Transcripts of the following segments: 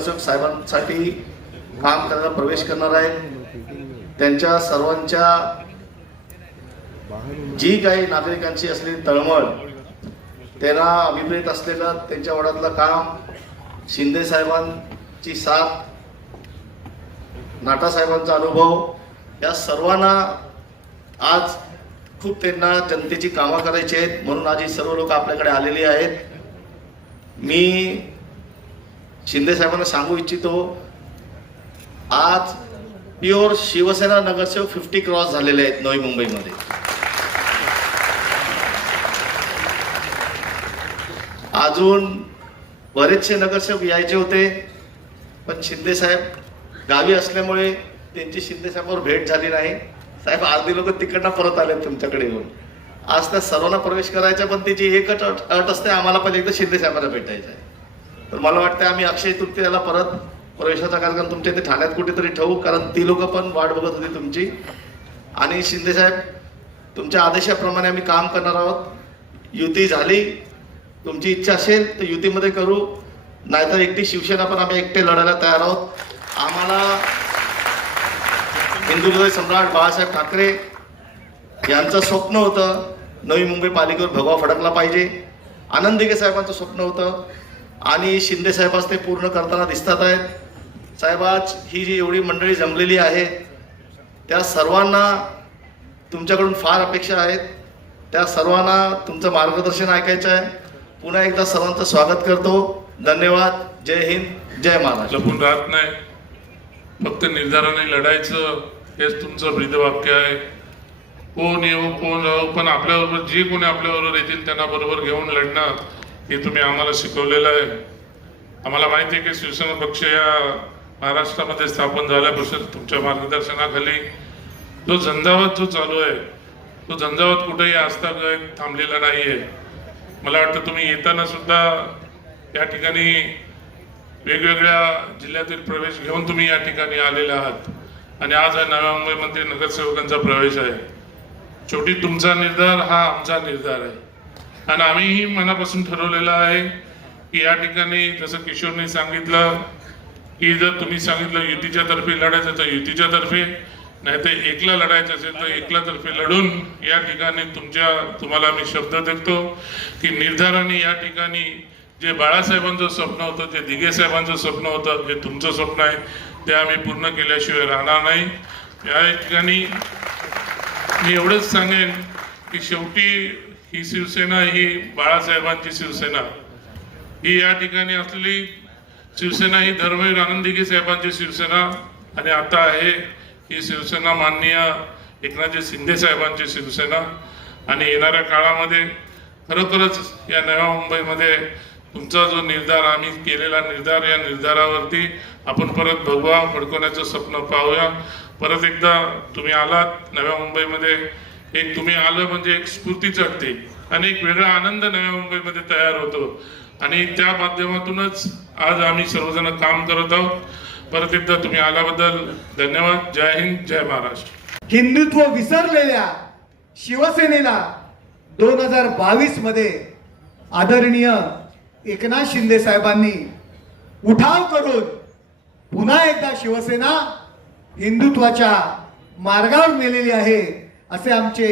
नगरसेवक साहेबांसाठी काम करायला प्रवेश करणार आहेत. त्यांच्या सर्वांच्या जी काही नागरिकांची असलेली तळमळ त्यांना अभिप्रेत असलेलं त्यांच्या वडातलं काम शिंदे साहेबांची साथ नाटा साहेबांचा अनुभव या सर्वांना आज खूप त्यांना जनतेची कामं करायची आहेत. म्हणून आज ही सर्व लोक आपल्याकडे आलेली आहेत. मी शिंदे साहेबांना सांगू इच्छितो आज प्युअर शिवसेना नगरसेवक फिफ्टी क्रॉस झालेले आहेत नवी मुंबईमध्ये. अजून बरेचसे नगरसेवक यायचे होते पण शिंदे साहेब गावी असल्यामुळे त्यांची शिंदे साहेबांवर भेट झाली नाही. साहेब अर्धी लोक तिकडनं परत आले तुमच्याकडे येऊन. आज त्या सर्वांना प्रवेश करायचा पण त्याची एकच अट अट असते आम्हाला पण एकदा शिंदे साहेबांना भेटायचं आहे. तर मला वाटतं आम्ही अक्षय तृतीयाला परत प्रवेशाचा कार्यक्रम तुमच्या इथे ठाण्यात कुठेतरी ठेवू कारण ती लोक पण वाट बघत होती तुमची. आणि शिंदे साहेब तुमच्या आदेशाप्रमाणे आम्ही काम करणार आहोत. युती झाली तुमची इच्छा असेल तर युतीमध्ये करू. नाहीतर एकटी शिवसेना पण आम्ही एकटे लढायला तयार आहोत. आम्हाला हिंदू सम्राट बाळासाहेब ठाकरे यांचं स्वप्न होतं नवी मुंबई पालिकेवर भगवा फडकला पाहिजे. आनंदिके साहेबांचं स्वप्न होतं. आणि शिंदे साहेबांच ते पूर्ण करताना दिसतात आहेत. साहेब आज ही जी एवढी मंडळी जमलेली आहे त्या सर्वांना तुमच्याकडून फार अपेक्षा आहेत. त्या सर्वांना तुमचं मार्गदर्शन ऐकायचं आहे. पुन्हा एकदा सर्वांचं स्वागत करतो. धन्यवाद. जय हिंद. जय महाराष्ट्र. लपून राहत नाही. फक्त निर्धाराने लढायचं हेच तुमचं ब्रीदवाक्य आहे. कोण येऊ कोण जाऊ पण आपल्याबरोबर जे कोणी आपल्याबरोबर येतील त्यांना बरोबर घेऊन लढणार. हे तुम्ही आम्हाला शिकवलेलं आहे. आम्हाला माहिती आहे की शिवसेना पक्ष या महाराष्ट्रामध्ये स्थापन झाल्यापासून तुमच्या मार्गदर्शनाखाली जो झंझावत जो चालू आहे तो झंझावत कुठेही आजतागत थांबलेला नाही आहे मला वाटतं तुम्ही येताना सुद्धा या ठिकाणी वेगवेगळ्या जिल्ह्यातील प्रवेश घेऊन तुम्ही या ठिकाणी आलेले आहात. आणि आज या नव्या मुंबईमध्ये नगरसेवकांचा प्रवेश आहे. शेवटी तुमचा निर्धार हा आमचा निर्धार आहे. आणि आम्हीही मनापासून ठरवलेलं आहे की या ठिकाणी जसं किशोरने सांगितलं की जर तुम्ही सांगितलं युतीच्या तर्फे लढायचं तर युतीच्या तर्फे नाही तर एकला लढायचं असेल तर एकला तर्फे लढून या ठिकाणी तुमच्या तुम्हाला मी शब्द देतो की निर्धाराने या ठिकाणी जे बाळासाहेबांचं स्वप्न होतं जे दिघे साहेबांचं स्वप्न होतं जे तुमचं स्वप्न आहे ते आम्ही पूर्ण केल्याशिवाय राहणार नाही. या ठिकाणी मी एवढंच सांगेन की शेवटी ही शिवसेना ही बाळासाहेबांची शिवसेना. ही या ठिकाणी असलेली शिवसेना ही धर्मवीर आनंदिके साहेबांची शिवसेना आणि आता आहे ही शिवसेना माननीय एकनाथजी शिंदे साहेबांची शिवसेना. आणि येणाऱ्या काळामध्ये खरोखरच या नव्या मुंबईमध्ये तुमचा जो निर्धार आम्ही केलेला निर्धार या निर्धारावरती आपण परत भगवा फडकवण्याचं स्वप्न पाहूया. परत एकदा तुम्ही आलात नव्या मुंबईमध्ये एक तुम्ही आलं म्हणजे एक स्फूर्ती चढते आणि एक वेगळा आनंद नव्या मुंबईमध्ये तयार होतो. आणि त्या माध्यमातूनच आज आम्ही सर्वजण काम करत आहोत. परत एकदा तुम्ही आल्याबद्दल धन्यवाद. जय हिंद जय महाराष्ट्र. हिंदुत्व विसरलेल्या शिवसेनेला दोन हजार बावीसमध्ये आदरणीय एकनाथ शिंदे साहेबांनी उठाव करून पुन्हा एकदा शिवसेना हिंदुत्वाच्या मार्गावर नेलेली आहे. असे आमचे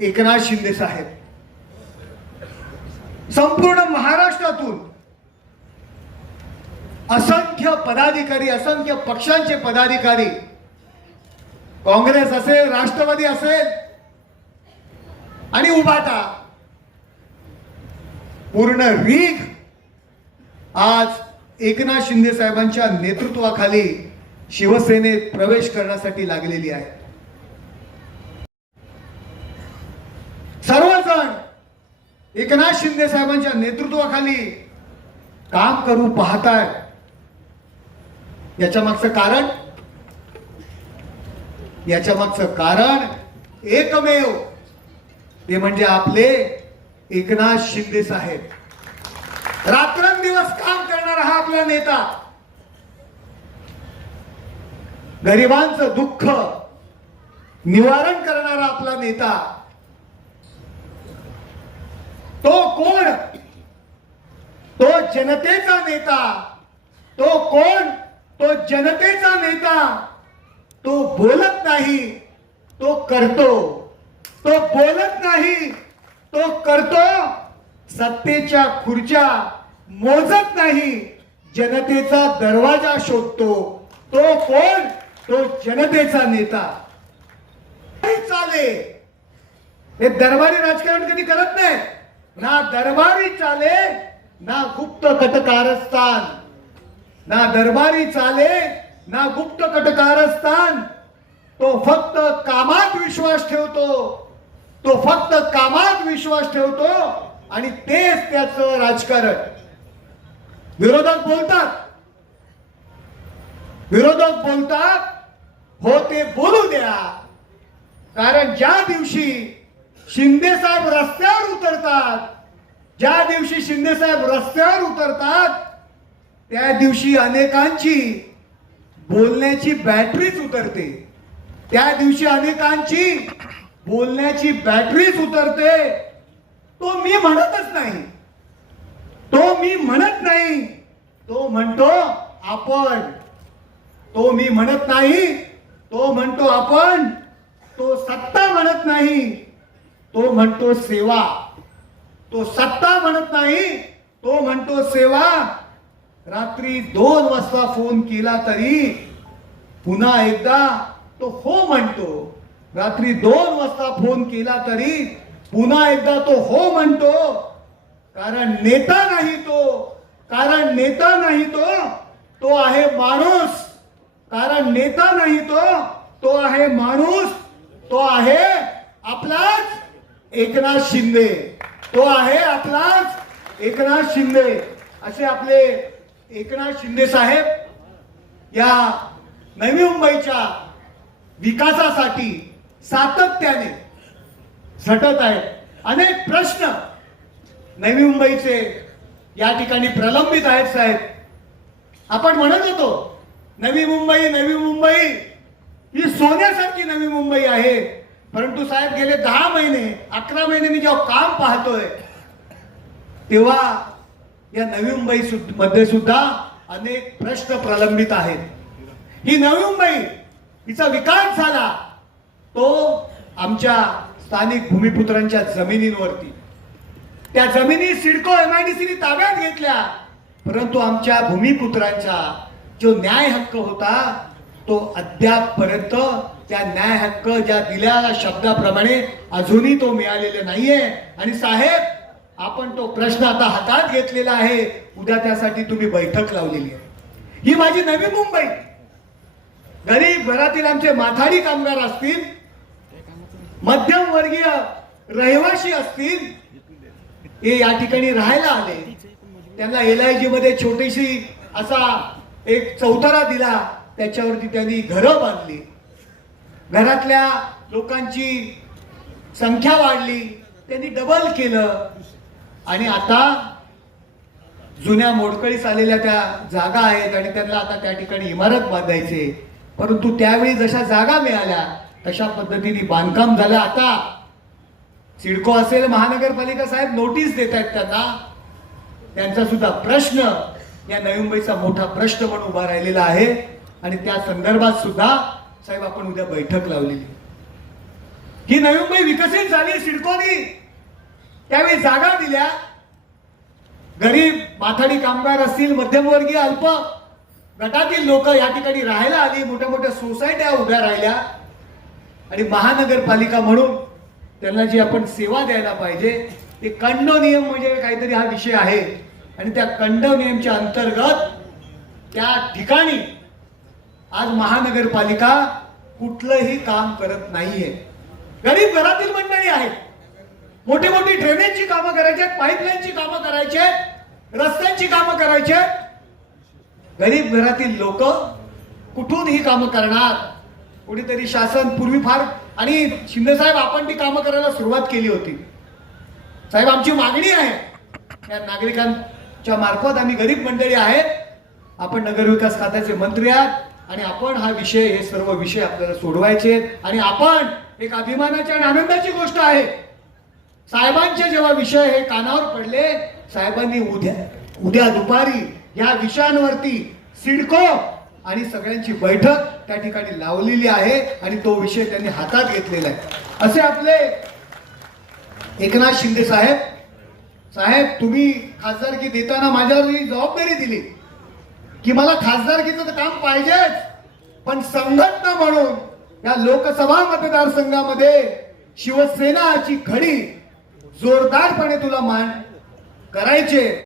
एकनाथ शिंदे साहेब. संपूर्ण महाराष्ट्रातून असंख्य पदाधिकारी असंख्य पक्षांचे पदाधिकारी काँग्रेस असेल राष्ट्रवादी असेल आणि उभाटा पूर्ण रीग आज एकनाथ शिंदे साहेबांच्या नेतृत्वाखाली शिवसेनेत प्रवेश करण्यासाठी लागलेली आहे सर्वजण एकनाथ शिंदे साहेबांच्या नेतृत्वाखाली काम करू पाहताय. याच्या मागचं कारण? याच्या मागचं कारण एकमेव ते म्हणजे आपले एकनाथ शिंदे साहेब. रात्रंदिवस काम करणारा हा आपला नेता. गरिबांचं दुःख निवारण करणारा आपला नेता तो कोण तो जनतेचा नेता. तो कोण? तो जनतेचा नेता. तो बोलत नाही तो करतो. तो बोलत नाही तो करतो. सत्तेच्या खुर्च्या मोजत नाही जनतेचा दरवाजा शोधतो. तो कोण? तो जनतेचा नेता. चाले. हे दरबारी राजकारण कधी करत नाही. ना दरबारी चाले ना गुप्त कटकारस्थान. ना दरबारी चाले ना गुप्त कटकारस्थान. तो फक्त कामात विश्वास ठेवतो. तो फक्त कामात विश्वास ठेवतो आणि तेच त्याचं राजकारण. विरोधक बोलतात. विरोधक बोलतात हो ते बोलू द्या. कारण ज्या दिवशी शिंदे साहेब रस्त्यावर उतरतात ज्या दिवशी शिंदेसाहेब रस्त्यावर उतरतात त्या दिवशी अनेकांची बोलण्याची बॅटरीच उतरते. त्या दिवशी अनेकांची बोलण्याची बॅटरीच उतरते. तो मी म्हणतच नाही. तो मी म्हणत नाही. तो म्हणतो आपण. तो मी म्हणत नाही. तो म्हणतो आपण. तो सत्ता म्हणत नाही. तो म्हणतो सेवा. तो सत्ता म्हणत नाही तो म्हणतो सेवा रात्री दोन वाजता फोन केला तरी पुन्हा एकदा तो हो म्हणतो. रात्री दोन वाजता फोन केला तरी पुन्हा एकदा तो हो म्हणतो. कारण नेता नाही तो कारण नेता नाही तो तो आहे माणूस. कारण नेता नाही तो तो आहे माणूस. तो आहे आपलाच एकनाथ शिंदे. तो आहे आपलाच एकनाथ शिंदे. असे आपले एकनाथ शिंदे साहेब या नवी मुंबईच्या विकासासाठी सातत्याने झटत आहेत. अनेक प्रश्न नवी मुंबईचे या ठिकाणी प्रलंबित आहेत साहेब. आपण म्हणत होतो नवी मुंबई नवी मुंबई ही सोन्यासारखी नवी मुंबई आहे. परंतु साहेब गेले दहा महिने अकरा महिने मी जेव्हा काम पाहतोय तेव्हा या नवी मुंबई मध्ये सुद्धा अनेक प्रश्न प्रलंबित आहेत. ही नवी मुंबई हिचा विकास झाला तो आमच्या स्थानिक भूमिपुत्रांच्या जमिनींवरती. त्या जमिनी सिडको एमआयडीसीने ताब्यात घेतल्या परंतु आमच्या भूमिपुत्रांचा जो न्याय हक्क होता तो अद्यापपर्यंत त्या न्याय हक्क ज्या दिल्या शब्दाप्रमाणे अजूनही तो मिळालेला नाहीये. आणि साहेब आपण तो प्रश्न आता हातात घेतलेला आहे. उद्या त्यासाठी तुम्ही बैठक लावलेली आहे. ही माझी नवी मुंबई. गरीब घरातील आमचे माथाडी कामगार असतील मध्यम वर्गीय रहिवासी असतील हे या ठिकाणी राहायला आले. त्यांना एल आय जी मध्ये छोटीशी असा एक चौतारा दिला. त्याच्यावरती त्यांनी घरं बांधली. घरातल्या लोकांची संख्या वाढली त्यांनी डबल केलं. आणि आता जुन्या मोडकळीस आलेल्या त्या जागा आहेत आणि त्यांना आता त्या ठिकाणी इमारत बांधायचे परंतु त्यावेळी जशा जागा मिळाल्या तशा पद्धतीने बांधकाम झालं. आता सिडको असेल महानगरपालिका साहेब नोटीस देत आहेत त्यांना. त्यांचा सुद्धा प्रश्न या नवी मुंबईचा मोठा प्रश्न पण उभा राहिलेला आहे. आणि त्या संदर्भात सुद्धा साहेब आपण उद्या बैठक लावलेली. ही नवी मुंबई विकसित झाली सिडकोनी. त्यावेळी जागा दिल्या. गरीब माथाडी कामगार असतील मध्यमवर्गीय अल्प गटातील लोक या ठिकाणी राहायला आली. मोठ्या मोठ्या सोसायट्या उभ्या राहिल्या. आणि महानगरपालिका म्हणून त्यांना जी आपण सेवा द्यायला पाहिजे ते कंडो नियम म्हणजे काहीतरी हा विषय आहे. आणि त्या कंडो नियमच्या अंतर्गत त्या ठिकाणी आज महानगरपालिका कुठलंही काम करत नाहीये. गरीब घरातील मंडळी आहेत. मोठी मोठी ड्रेनेजची कामं करायची आहेत पाईपलाईनची कामं करायची आहेत रस्त्यांची कामं करायची. आहेत गरीब घरातील लोक कुठून ही कामं करणार? कुणीतरी शासन पूर्वी फार आणि शिंदे साहेब आपण ती कामं करायला सुरुवात केली होती. साहेब आमची मागणी आहे. या नागरिकांच्या मार्फत आम्ही गरीब मंडळी आहेत. आपण नगरविकास खात्याचे मंत्री आहात. आणि आपण हा विषय हे सर्व विषय आपल्याला सोडवायचे आणि आपण एक अभिमानाची आणि आनंदाची गोष्ट आहे. साहेबांचे जेव्हा विषय हे कानावर पडले साहेबांनी उद्या उद्या दुपारी या विषयांवरती सिडको आणि सगळ्यांची बैठक त्या ठिकाणी लावलेली आहे आणि तो विषय त्यांनी हातात घेतलेला आहे. असे आपले एकनाथ शिंदे साहेब साहेब तुम्ही खासदारकी देताना माझ्यावर ही जबाबदारी दिली. की मला खासदारकीचं तर काम पाहिजेच. पण संघटना म्हणून या लोकसभा मतदारसंघामध्ये शिवसेनाची घडी जोरदारपणे तुला मान करायचे.